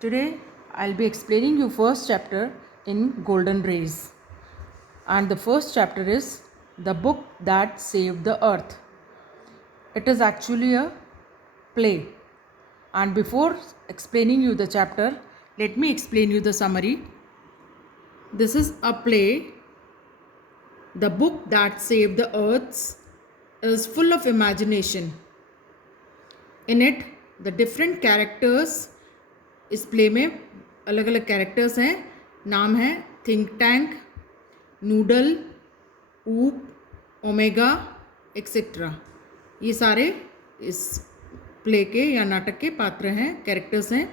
Today I'll be explaining you first chapter in Golden Rays. And the first chapter is The Book That Saved the Earth. It is actually a play. And before explaining you the chapter, let me explain you the summary. This is a play. The Book That Saved the Earth is full of imagination. In it, the different characters इस play में अलग अलग characters हैं. नाम है Think tank, noodle, ऊप, omega etcetera. ये सारे इस प्ले के या नाटक के पात्र हैं, कैरेक्टर्स हैं.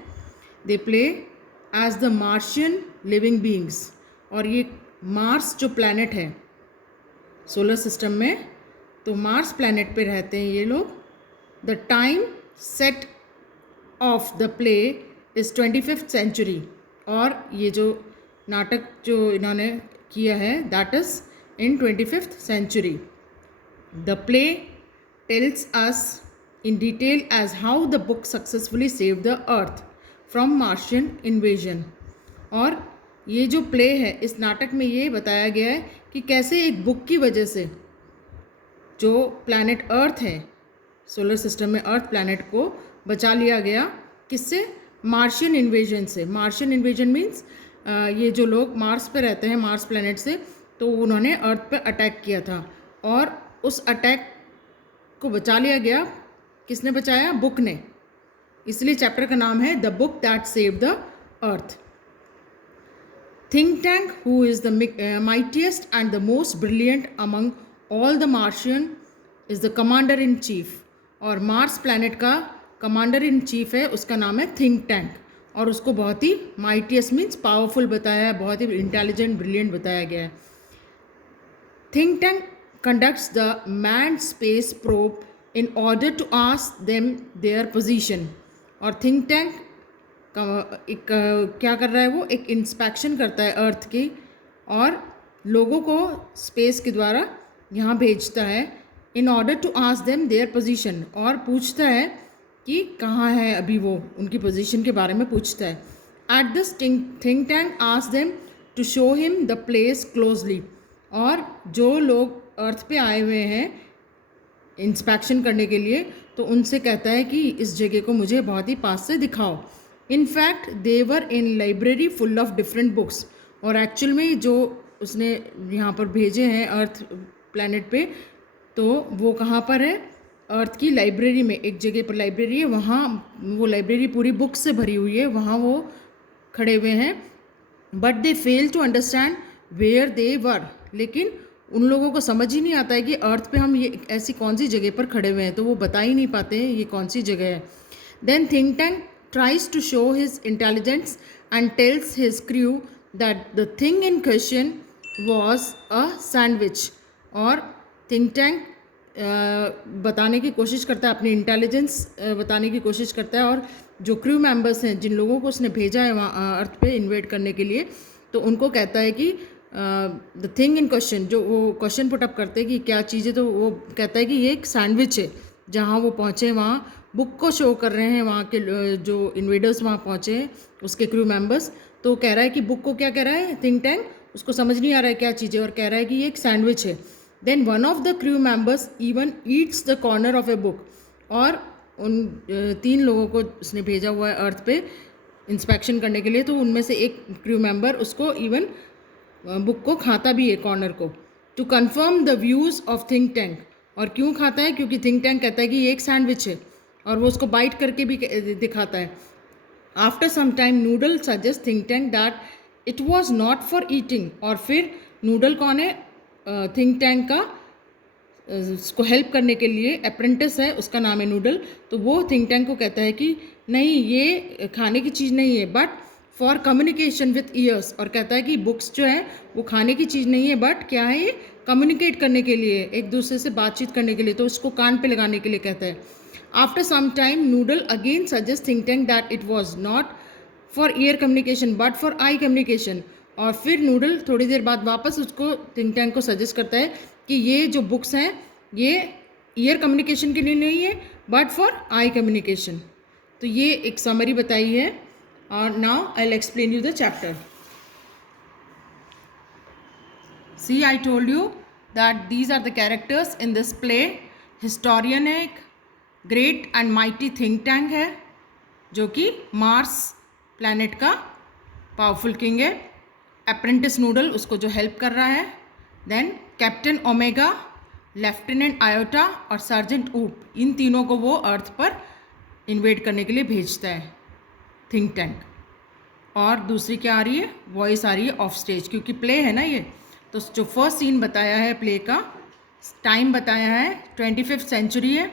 They play as the Martian living beings. और ये मार्स जो प्लैनेट है सोलर सिस्टम में, तो मार्स प्लैनेट पे रहते हैं ये लोग. The time set of the play इस 25th सेंचुरी. और ये जो नाटक जो इन्होंने किया है that is in 25th century. The play tells us in detail as how the book successfully save the earth from Martian invasion. और ये जो प्ले है इस नाटक में ये बताया गया है कि कैसे एक बुक की वजह से जो प्लैनेट अर्थ है सोलर सिस्टम में, अर्थ प्लैनेट को बचा लिया गया. किससे? मार्शियन इन्वेजन से. मार्शियन इन्वेजन मीन्स ये जो लोग मार्स पे रहते हैं, मार्स प्लैनेट से, तो उन्होंने अर्थ पे अटैक किया था और उस अटैक को बचा लिया गया. किसने बचाया? बुक ने. इसलिए चैप्टर का नाम है the book that saved the earth. Think tank, who is the mightiest and the most brilliant among all the Martian, is the commander in chief. और मार्स प्लैनेट का कमांडर इन चीफ है, उसका नाम है Think Tank. और उसको बहुत ही mightiest means powerful बताया है, बहुत ही इंटेलिजेंट ब्रिलियंट बताया गया है. Think Tank conducts the manned space probe in order to ask them their position. और थिंक टैंक एक क्या कर रहा है? वो एक इंस्पेक्शन करता है अर्थ की और लोगों को स्पेस के द्वारा यहाँ भेजता है in order to ask them their position. और पूछता है कि कहाँ है अभी, वो उनकी पोजीशन के बारे में पूछता है. At this Think Tank ask them to show him the place closely. और जो लोग अर्थ पे आए हुए हैं इंस्पेक्शन करने के लिए, तो उनसे कहता है कि इस जगह को मुझे बहुत ही पास से दिखाओ. In fact they were in library full of different books. और एक्चुअल में जो उसने यहाँ पर भेजे हैं अर्थ प्लैनेट पे, तो वो कहाँ पर है? अर्थ की लाइब्रेरी में. एक जगह पर लाइब्रेरी है, वहाँ वो लाइब्रेरी पूरी बुक से भरी हुई है, वहाँ वो खड़े हुए हैं. But they fail to understand where they were. लेकिन उन लोगों को समझ ही नहीं आता है कि अर्थ पे हम ये ऐसी कौन सी जगह पर खड़े हुए हैं, तो वो बता ही नहीं पाते हैं ये कौन सी जगह है. Then Think Tank tries to show his intelligence and tells his crew that the thing in question was a sandwich. और थिंक टैंक बताने की कोशिश करता है, अपनी इंटेलिजेंस बताने की कोशिश करता है. और जो क्रू मेंबर्स हैं, जिन लोगों को उसने भेजा है वहाँ अर्थ पे इन्वेट करने के लिए, तो उनको कहता है कि द थिंग इन क्वेश्चन, जो वो क्वेश्चन पुटअप करते हैं कि क्या चीज़ है, तो वो कहता है कि ये एक सैंडविच है. जहाँ वो पहुँचे वहाँ बुक को शो कर रहे हैं, वहाँ के जो इन्वेडर्स वहाँ पहुँचे हैं उसके क्रू मेंबर्स. तो कह रहा है कि बुक को क्या कह रहा है थिंक टैंक, उसको समझ नहीं आ रहा है क्या चीज़ है, और कह रहा है कि ये एक सैंडविच है. Then one of the crew members even eats the corner of a book. और उन 3 लोगों को उसने भेजा हुआ है अर्थ पे इंस्पेक्शन करने के लिए, तो उनमें से एक क्रू मेंबर उसको इवन बुक को खाता भी है, कॉर्नर को, to confirm the views of Think Tank. और क्यों खाता है? क्योंकि थिंक टैंक कहता है कि ये एक सैंडविच है, और वो उसको बाइट करके भी दिखाता है. After some time Noodle suggest Think Tank that it was not for eating. और फिर नूडल कौन है? थिंक टैंक का उसको हेल्प करने के लिए अप्रेंटिस है, उसका नाम है नूडल. तो वो थिंक टैंक को कहता है कि नहीं, ये खाने की चीज़ नहीं है, but for communication with years. और कहता है कि बुक्स जो है वो खाने की चीज़ नहीं है, बट क्या है, ये कम्युनिकेट करने के लिए, एक दूसरे से बातचीत करने के लिए, तो उसको कान पे लगाने के लिए कहता है. After some time Noodle again suggest Think Tank that it was not for ear communication but for eye communication. और फिर नूडल थोड़ी देर बाद वापस उसको थिंक टैंक को सजेस्ट करता है कि ये जो बुक्स हैं ये ईयर कम्युनिकेशन के लिए नहीं है बट फॉर आई कम्युनिकेशन. तो ये एक समरी बताई है Now I'll explain you the chapter. See, I told you that these are the characters in this play. Historian है, एक great and mighty Think Tank है जो कि मार्स प्लैनेट का पावरफुल किंग है. अप्रेंटिस नूडल उसको जो हेल्प कर रहा है. Then captain Omega, lieutenant Iota और सर्जेंट ऊप, इन तीनों को वो अर्थ पर इन्वेड करने के लिए भेजता है थिंक टैंक. और दूसरी क्या आ रही है, वॉइस आ रही है ऑफ स्टेज, क्योंकि प्ले है ना ये. तो जो फर्स्ट सीन बताया है प्ले का, टाइम बताया है 25th सेंचुरी है.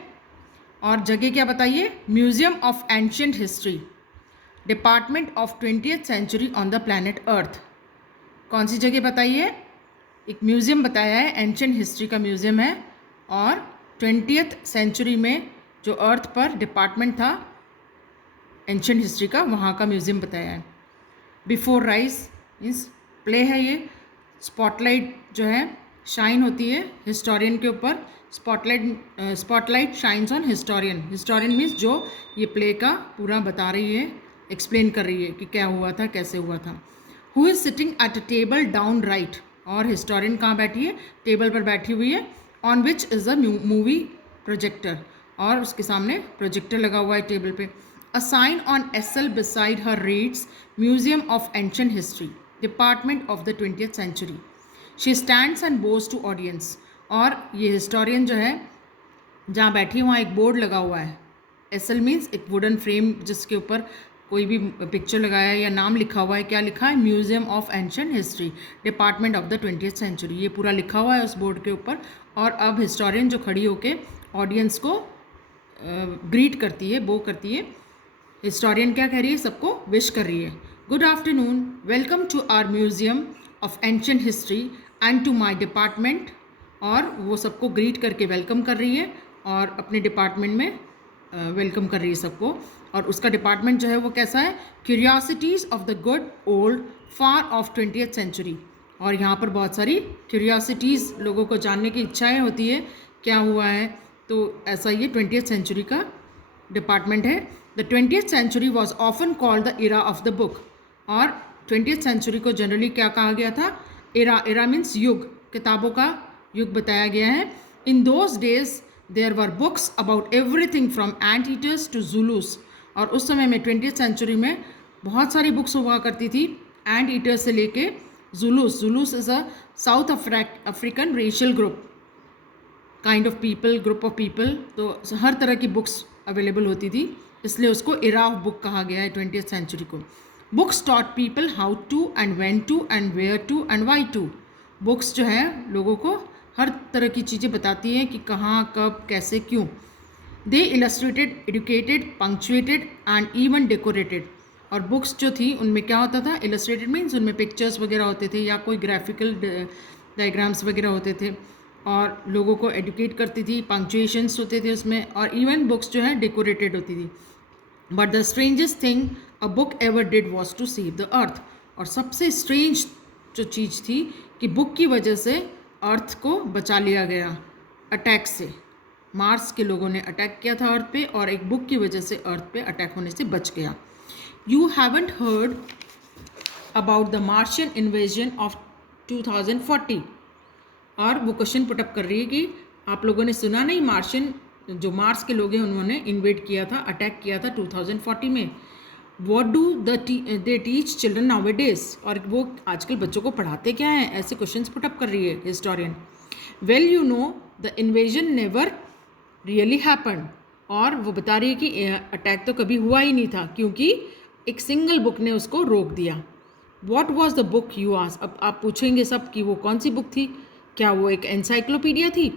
और जगह क्या बताइए, museum of ancient history, department of 20th century on the planet earth. कौन सी जगह बताइए, एक म्यूज़ियम बताया है, एंशियंट हिस्ट्री का म्यूज़ियम है. और 20th सेंचुरी में जो अर्थ पर डिपार्टमेंट था एंशियंट हिस्ट्री का, वहाँ का म्यूज़ियम बताया है. बिफोर राइज मीन्स प्ले है ये. स्पॉटलाइट जो है शाइन होती है हिस्टोरियन के ऊपर. Spotlight shines on historian. Historian means जो ये प्ले का पूरा बता रही है, एक्सप्लेन कर रही है कि क्या हुआ था, कैसे हुआ था. Who is sitting at a table down right. और हिस्टोरियन कहाँ बैठी है, टेबल पर बैठी हुई है. On which is a movie projector, और उसके सामने प्रोजेक्टर लगा हुआ है टेबल पे. A sign on easel beside her reads museum of ancient history, department of the 20th century. She stands and bows to audience. और ये हिस्टोरियन जो है जहाँ बैठी है वहाँ एक बोर्ड लगा हुआ है. एसल मीन्स एक वुडन फ्रेम जिसके ऊपर कोई भी पिक्चर लगाया है या नाम लिखा हुआ है. क्या लिखा है, museum of ancient history, department of the 20th century. ये पूरा लिखा हुआ है उस बोर्ड के ऊपर. और अब हिस्टोरियन जो खड़ी होके ऑडियंस को ग्रीट करती है, बो करती है. हिस्टोरियन क्या कह रही है, सबको विश कर रही है. Good afternoon, welcome to our museum of ancient history and to my department. और वो सबको ग्रीट करके वेलकम कर रही है और अपने डिपार्टमेंट में वेलकम कर रही है सबको. और उसका डिपार्टमेंट जो है वो कैसा है, curiosities of the good old far off 20th century. और यहाँ पर बहुत सारी क्यूरियोसिटीज़, लोगों को जानने की इच्छाएं होती है क्या हुआ है. तो ऐसा ये 20th सेंचुरी का डिपार्टमेंट है. The 20th century was often called the era of the book. और 20th सेंचुरी को जनरली क्या कहा गया था, इरा मीन्स युग, किताबों का युग बताया गया है. In those days there were books about everything from anteaters to Zulus. और उस समय में 20th सेंचुरी में बहुत सारी बुक्स हुआ करती थी, एंट ईटर्स से लेके जुलूस. जुलूस is a south African racial group, kind of people, group of people. तो हर तरह की बुक्स अवेलेबल होती थी, इसलिए उसको इरा ऑफ बुक कहा गया है 20th सेंचुरी को. Books taught people how to and when to and where to and why to. Books जो है लोगों को हर तरह की चीज़ें बताती हैं कि कहाँ, कब, कैसे, क्यों. They illustrated, educated, punctuated and even decorated. और बुक्स जो थी उनमें क्या होता था, इलस्ट्रेटेड मीन्स उनमें पिक्चर्स वगैरह होते थे या कोई ग्राफिकल डायग्राम्स वगैरह होते थे, और लोगों को एडुकेट करती थी, पंक्चुएशंस होते थे उसमें, और इवन बुक्स जो है डेकोरेटेड होती थी. But the strangest thing a book ever did was to save the earth. और सबसे स्ट्रेंज जो चीज़ थी कि बुक की वजह से अर्थ को बचा लिया गया अटैक से. मार्स के लोगों ने अटैक किया था अर्थ पे, और एक बुक की वजह से अर्थ पे अटैक होने से बच गया. You haven't heard about the Martian invasion of 2040. और वो क्वेश्चन पुटअप कर रही है कि आप लोगों ने सुना नहीं, मार्शियन जो मार्स के लोग हैं उन्होंने इन्वेड किया था, अटैक किया था 2040 में. What do they teach children now days. और वो आजकल बच्चों को पढ़ाते क्या हैं, ऐसे क्वेश्चन पुटअप कर रही है historian. Well you know the invasion never really happen. और वो बता रही है कि अटैक तो कभी हुआ ही नहीं था, क्योंकि एक सिंगल बुक ने उसको रोक दिया. What was the book you ask. अब आप पूछेंगे सब कि वो कौन सी बुक थी. क्या वो एक एनसाइक्लोपीडिया थी.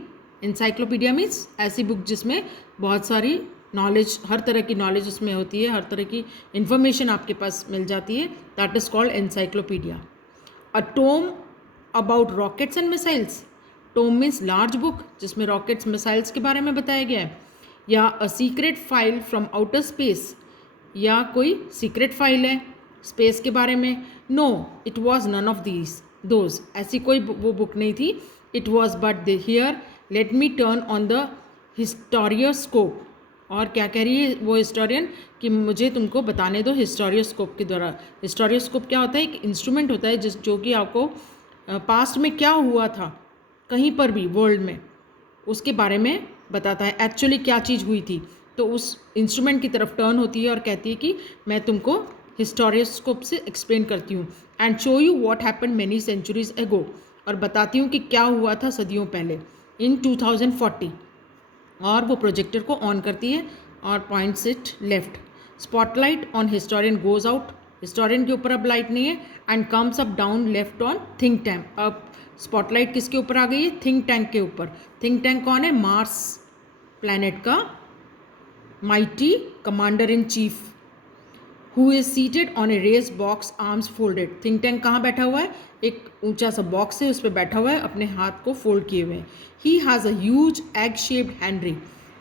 एनसाइक्लोपीडिया मीन्स ऐसी बुक जिसमें बहुत सारी नॉलेज, हर तरह की नॉलेज उसमें होती है, हर तरह की इन्फॉर्मेशन आपके पास मिल जाती है. That is called encyclopedia. A tome about rockets and missiles. Tome means large book जिसमें रॉकेट्स, मिसाइल्स के बारे में बताया गया है. या a secret file from outer space. या कोई सीक्रेट फाइल है स्पेस के बारे में. No, it was none of these those. ऐसी कोई वो बुक नहीं थी. It was but the here let me turn on the historioscope. और क्या कह रही है वो हिस्टोरियन कि मुझे तुमको बताने दो हिस्टोरियोस्कोप के द्वारा। हिस्टोरियोस्कोप क्या होता है? एक इंस्ट्रूमेंट होता है जो कि आपको पास्ट में क्या हुआ था कहीं पर भी वर्ल्ड में उसके बारे में बताता है, एक्चुअली क्या चीज़ हुई थी। तो उस इंस्ट्रूमेंट की तरफ टर्न होती है और कहती है कि मैं तुमको हिस्टोरियोस्कोप से एक्सप्लेन करती हूँ and show you what happened many centuries ago, और बताती हूँ कि क्या हुआ था सदियों पहले इन 2040। और वो प्रोजेक्टर को ऑन करती है और points it left. Spotlight on historian goes out, historian के ऊपर अब लाइट नहीं है, and comes up down left on think tank. अब स्पॉटलाइट किसके ऊपर आ गई है? थिंक टैंक के ऊपर। थिंक टैंक कौन है? मार्स प्लैनेट का mighty commander in chief who is seated on a raised box arms folded. Think Tank कहाँ बैठा हुआ है? एक ऊंचा सा बॉक्स है, उस पर बैठा हुआ है अपने हाथ को फोल्ड किए हुए। He has a huge egg shaped हैंडरी,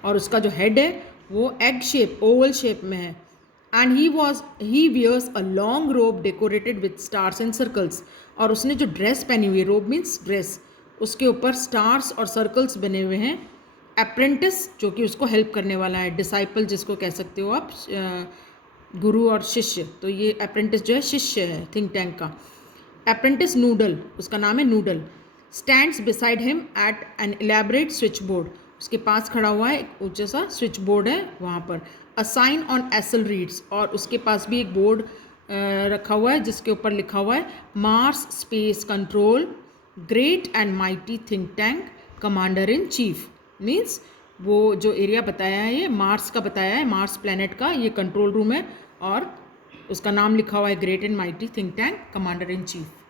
और उसका जो हेड है वो एग शेप ओवल शेप में है। And he wears a long robe decorated with stars and circles, और उसने जो ड्रेस पहनी हुई है, रोब मीन्स ड्रेस, उसके ऊपर स्टार्स और सर्कल्स बने हुए हैं। अप्रेंटिस जो कि उसको हेल्प करने वाला है, डिसाइपल जिसको कह सकते हो आप, गुरु और शिष्य, तो ये अप्रेंटिस जो है शिष्य है थिंक टैंक का। अप्रेंटिस नूडल, उसका नाम है Noodle, stands beside him at an elaborate switchboard, उसके पास खड़ा हुआ है, एक ऊंचा सा स्विच बोर्ड है वहाँ पर। A sign on easel reads, और उसके पास भी एक बोर्ड रखा हुआ है जिसके ऊपर लिखा हुआ है Mars space control great and mighty Think tank commander in chief. Means वो जो एरिया बताया है ये मार्स का बताया है, मार्स प्लैनेट का ये कंट्रोल रूम है, और उसका नाम लिखा हुआ है great and mighty Think tank commander in chief.